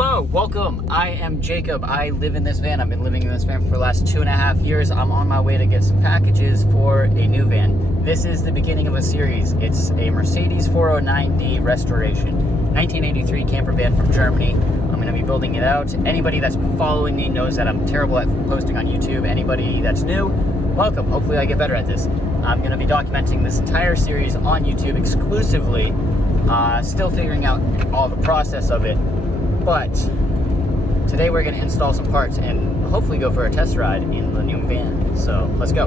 Hello, welcome. I am Jacob. I live in this van. I've been living in this van for the last 2.5 years. I'm on my way to get some packages for a new van. This is the beginning of a series. It's a Mercedes 409D restoration. 1983 camper van from Germany. I'm going to be building it out. Anybody that's been following me knows that I'm terrible at posting on YouTube. Anybody that's new, welcome. Hopefully I get better at this. I'm going to be documenting this entire series on YouTube exclusively. Still figuring out all the process of it. But today we're going to install some parts and hopefully go for a test ride in the new van. So let's go.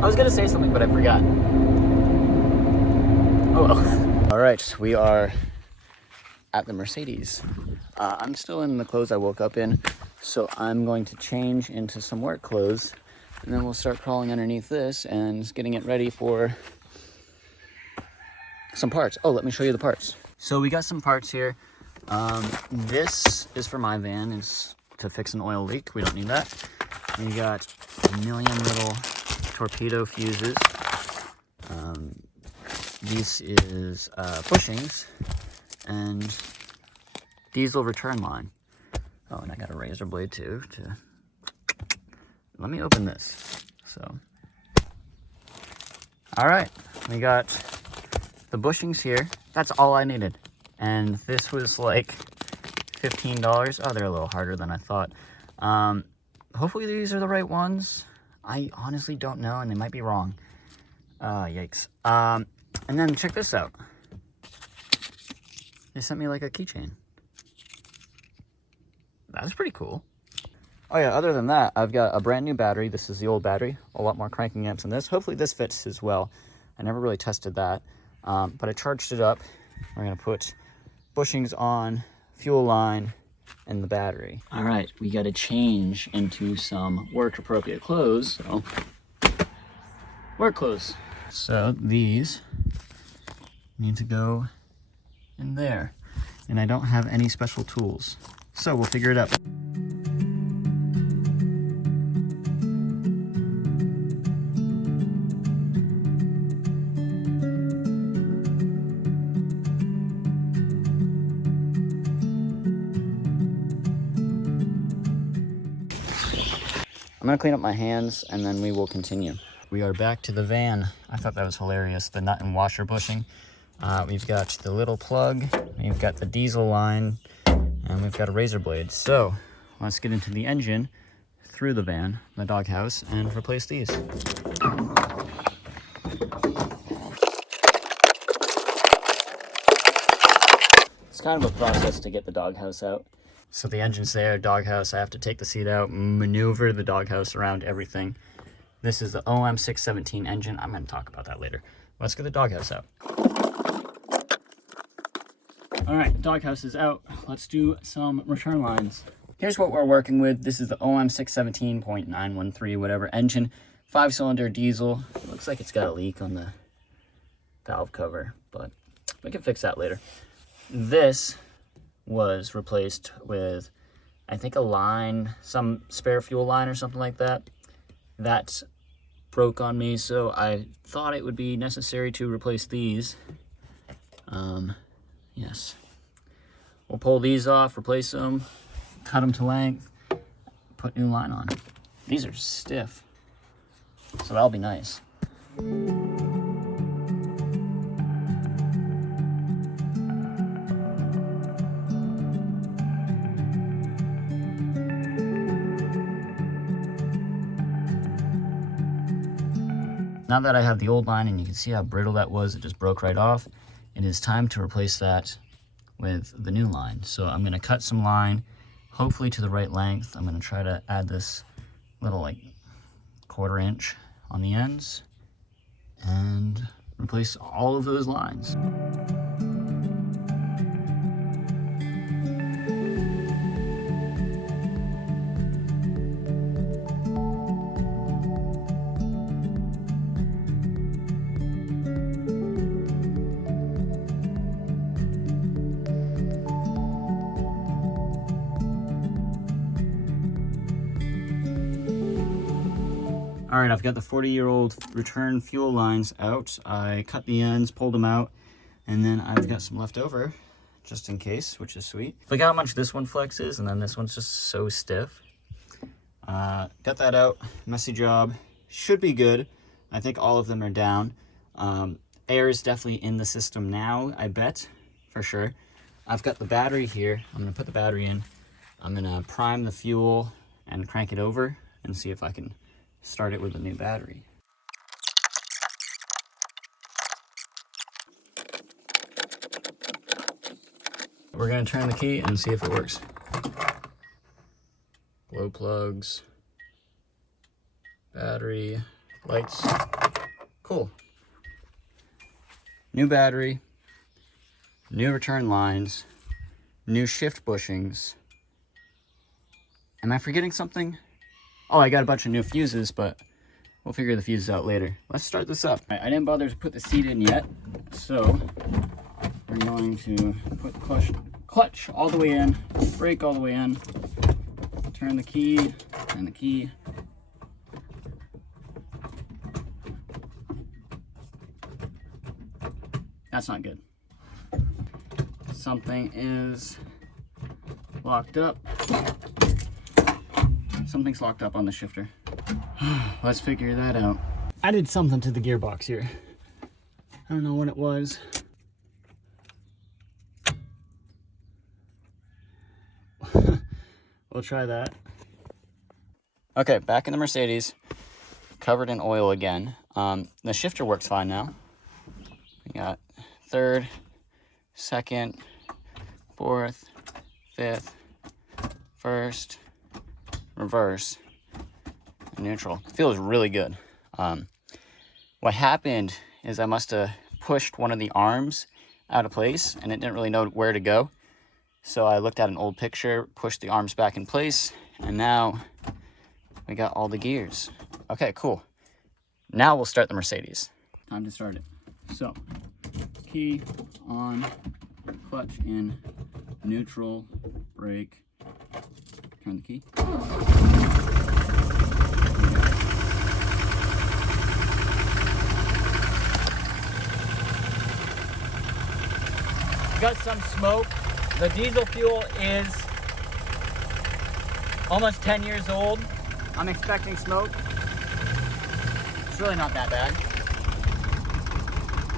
I was going to say something, but I forgot. Oh well. All right, we are at the Mercedes. I'm still in the clothes I woke up in, so I'm going to change into some work clothes, and then we'll start crawling underneath this and getting it ready for some parts. Oh, let me show you the parts. So we got some parts here. This is for my van. It's to fix an oil leak. We don't need that. We got a million little torpedo fuses. This is bushings and diesel return line. Oh, and I got a razor blade too. Let me open this. So, all right, we got the bushings here. That's all I needed. And this was like $15. Oh, they're a little harder than I thought. Hopefully these are the right ones. I honestly don't know, and they might be wrong. Yikes. And then check this out. They sent me like a keychain. That's pretty cool. Oh yeah, other than that, I've got a brand new battery. This is the old battery. A lot more cranking amps in this. Hopefully this fits as well. I never really tested that. But I charged it up. We're gonna put bushings on, fuel line, and the battery. All right, we gotta change into some work appropriate clothes. So, work clothes. So these need to go in there, and I don't have any special tools, so we'll figure it out. I'm gonna clean up my hands and then we will continue. We are back to the van. I thought that was hilarious, the nut and washer bushing. We've got the little plug, we've got the diesel line, and we've got a razor blade. So let's get into the engine through the van, the doghouse, and replace these. It's kind of a process to get the doghouse out. So the engine's there, doghouse, I have to take the seat out, maneuver the doghouse around everything. This is the OM617 engine. I'm going to talk about that later. Let's get the doghouse out. All right, the doghouse is out. Let's do some return lines. Here's what we're working with. This is the OM617.913 whatever engine, 5-cylinder diesel. It looks like it's got a leak on the valve cover, but we can fix that later. This was replaced with, I think, a line, some spare fuel line or something like that. That broke on me, so I thought it would be necessary to replace these. Yes. We'll pull these off, replace them, cut them to length, put new line on. These are stiff, so that'll be nice. Now that I have the old line and you can see how brittle that was, it just broke right off. It is time to replace that with the new line. So I'm gonna cut some line, hopefully to the right length. I'm gonna try to add this little like 1/4 inch on the ends and replace all of those lines. All right, I've got the 40-year-old return fuel lines out. I cut the ends, pulled them out, and then I've got some left over just in case, which is sweet. Look how much this one flexes, and then this one's just so stiff. Got that out, messy job. Should be good. I think all of them are down. Air is definitely in the system now, I bet, for sure. I've got the battery here. I'm gonna put the battery in. I'm gonna prime the fuel and crank it over and see if I can start it with a new battery. We're gonna turn the key and see if it works. Glow plugs, battery, lights. Cool. New battery, new return lines, new shift bushings. Am I forgetting something? Oh, I got a bunch of new fuses, but we'll figure the fuses out later. Let's start this up. I didn't bother to put the seat in yet, so we're going to put the clutch all the way in, brake all the way in, turn the key, and the key. That's not good. Something is locked up. Something's locked up on the shifter. Let's figure that out. I did something to the gearbox here. I don't know what it was. We'll try that. Okay, back in the Mercedes, covered in oil again. The shifter works fine now. We got third, second, fourth, fifth, first, reverse, and neutral. Feels really good. What happened is I must have pushed one of the arms out of place and it didn't really know where to go. So I looked at an old picture, pushed the arms back in place, and now we got all the gears. Okay, cool. Now we'll start the Mercedes. Time to start it. So, key on, clutch in, neutral, brake, turn the key. Got some smoke. The diesel fuel is almost 10 years old. I'm expecting smoke. It's really not that bad.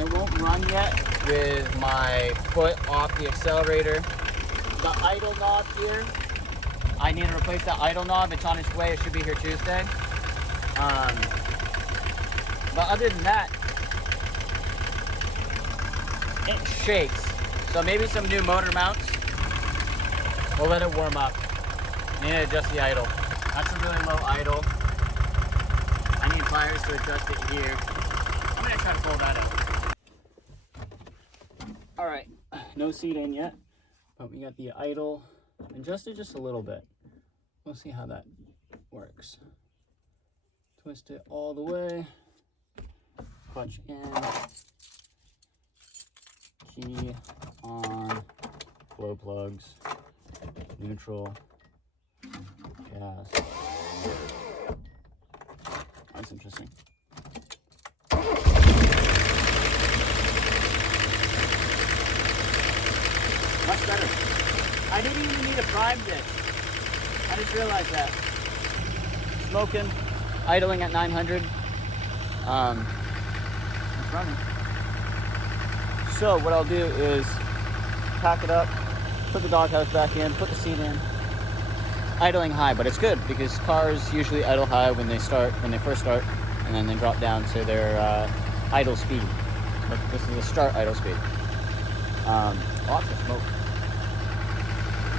It won't run yet with my foot off the accelerator. The idle knob here, I need to replace that idle knob. It's on its way. It should be here Tuesday. But other than that, it shakes. So maybe some new motor mounts. We'll let it warm up. I need to adjust the idle. That's a really low idle. I need pliers to adjust it here. I'm gonna try to pull that out. All right, no seat in yet, but we got the idle adjusted just a little bit. We'll see how that works. Twist it all the way. Clutch in. Key on, glow plugs, neutral, gas. That's interesting. Much better. I didn't even need to prime this. I just realized that. Smoking, idling at 900. It's running. So what I'll do is pack it up, put the doghouse back in, put the seat in, idling high, but it's good because cars usually idle high when they first start, and then they drop down to their idle speed. But this is the start idle speed. Lots of smoke.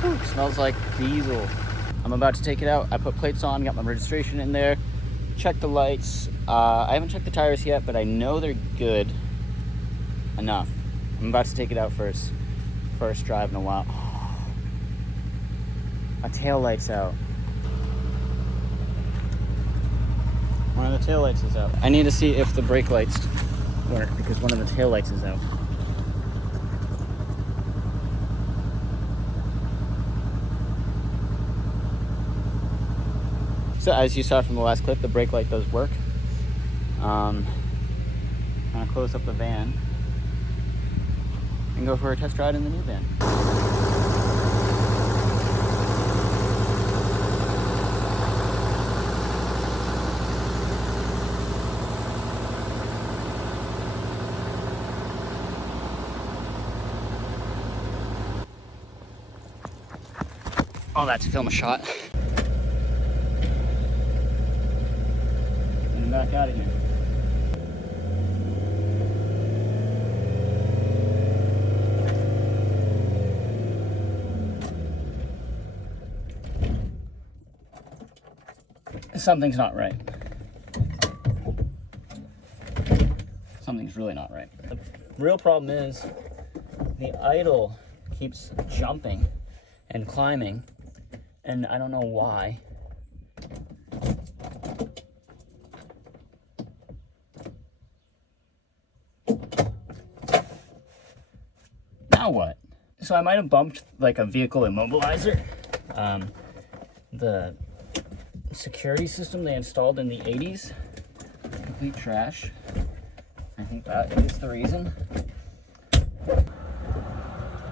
Ooh, smells like diesel. I'm about to take it out. I put plates on, got my registration in there, checked the lights. I haven't checked the tires yet, but I know they're good enough. I'm about to take it out first drive in a while. My tail light's out. One of the tail lights is out. I need to see if the brake lights work because one of the tail lights is out. So as you saw from the last clip, the brake light does work. Kind of close up the van and go for a test ride in the new van. Oh, that's film a shot. And back out of here. Something's not right. Something's really not right. The real problem is the idle keeps jumping and climbing, and I don't know why. Now what? So I might have bumped like a vehicle immobilizer. The security system they installed in the 80s, complete trash. I think that is the reason.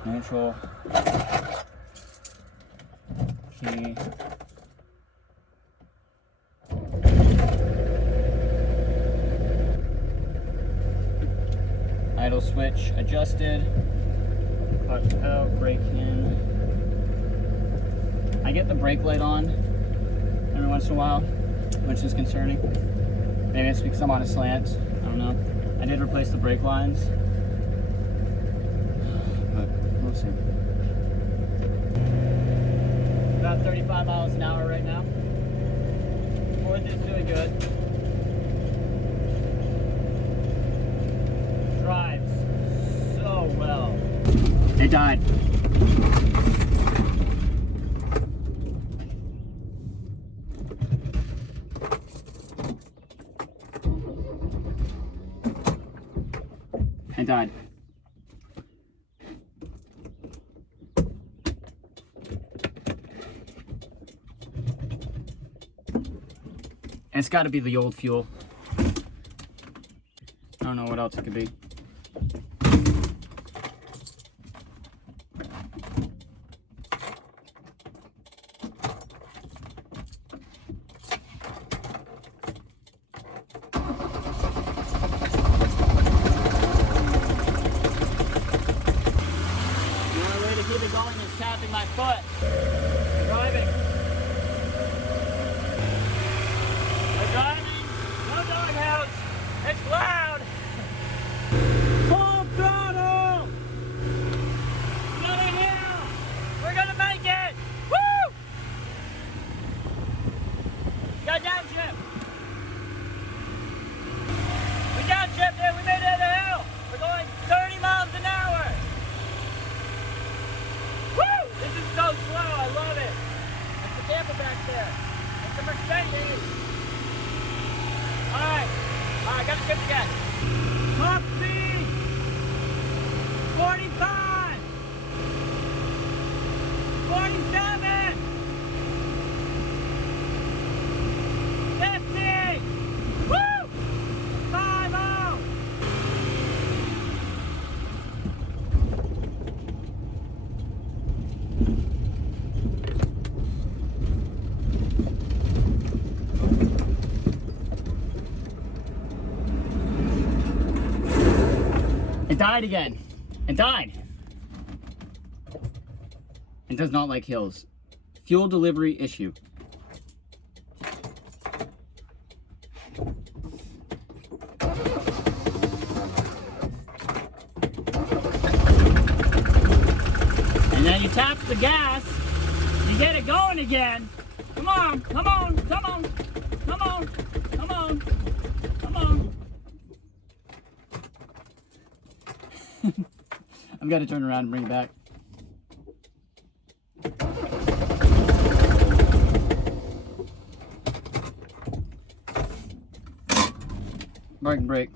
Neutral. Key. Idle switch adjusted. Clutch out, brake in. I get the brake light on every once in a while, which is concerning. Maybe it's because I'm on a slant. I don't know. I did replace the brake lines, but we'll see. About 35 miles an hour right now. Ford is doing good. Drives so well. It died. It died. It's got to be the old fuel. I don't know what else it could be. Keep it going is tapping my foot. I'm driving. We're driving. No doghouse. It's loud. Full throttle. Another hill. We're gonna make it. Woo! Got downshift. We downshifted. We made it the hill. We're going 30 miles an hour. This is so slow, I love it. It's the camper back there. It's a Mercedes. Alright, gotta shift again. Top speed! 45! 47! 50! Woo! 50! It died again. It died. It does not like hills. Fuel delivery issue. And then you tap the gas, you get it going again. Come on, come on, come on, come on, come on, come on. I've got to turn around and bring it back. Park and brake.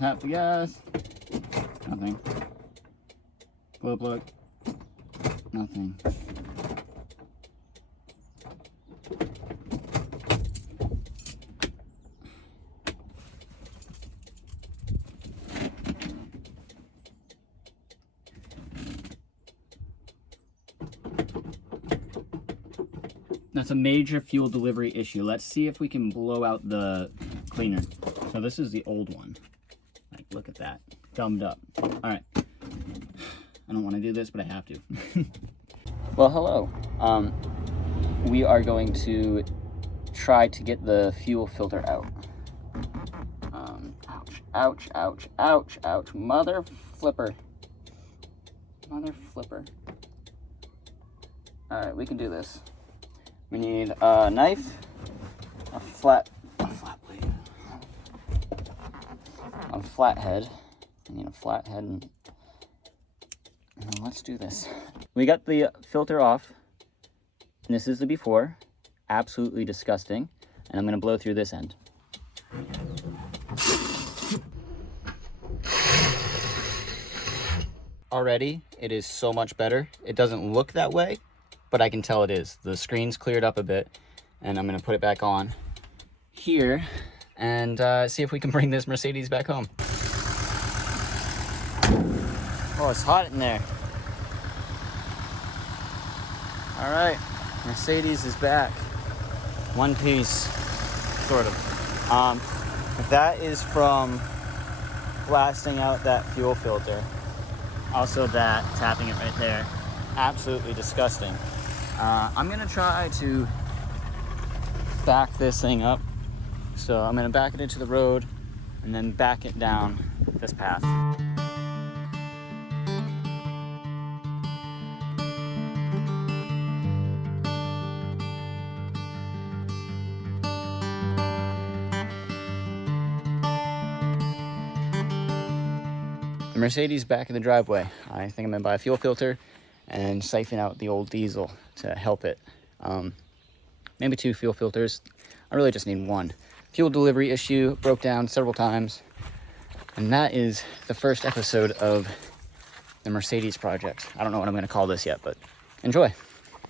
Tap the gas. Nothing. Glow plug. Nothing. That's a major fuel delivery issue. Let's see if we can blow out the cleaner. So this is the old one. Like, look at that, gummed up. All right, I don't want to do this, but I have to. Well, hello. We are going to try to get the fuel filter out. Ouch, ouch, ouch, ouch, ouch. Mother flipper. Mother flipper. All right, we can do this. We need a knife, a flat blade, a flathead. I need a flathead, and let's do this. We got the filter off. And this is the before. Absolutely disgusting. And I'm gonna blow through this end. Already, it is so much better. It doesn't look that way, but I can tell it is. The screen's cleared up a bit, and I'm gonna put it back on here and see if we can bring this Mercedes back home. Oh, it's hot in there. All right, Mercedes is back. One piece, sort of. That is from blasting out that fuel filter. Also that, tapping it right there. Absolutely disgusting. I'm gonna try to back this thing up. So I'm gonna back it into the road and then back it down this path. The Mercedes back in the driveway. I think I'm gonna buy a fuel filter and siphon out the old diesel to help it. Maybe 2 fuel filters. I really just need 1. Fuel delivery issue broke down several times. And that is the first episode of the Mercedes project. I don't know what I'm gonna call this yet, but enjoy.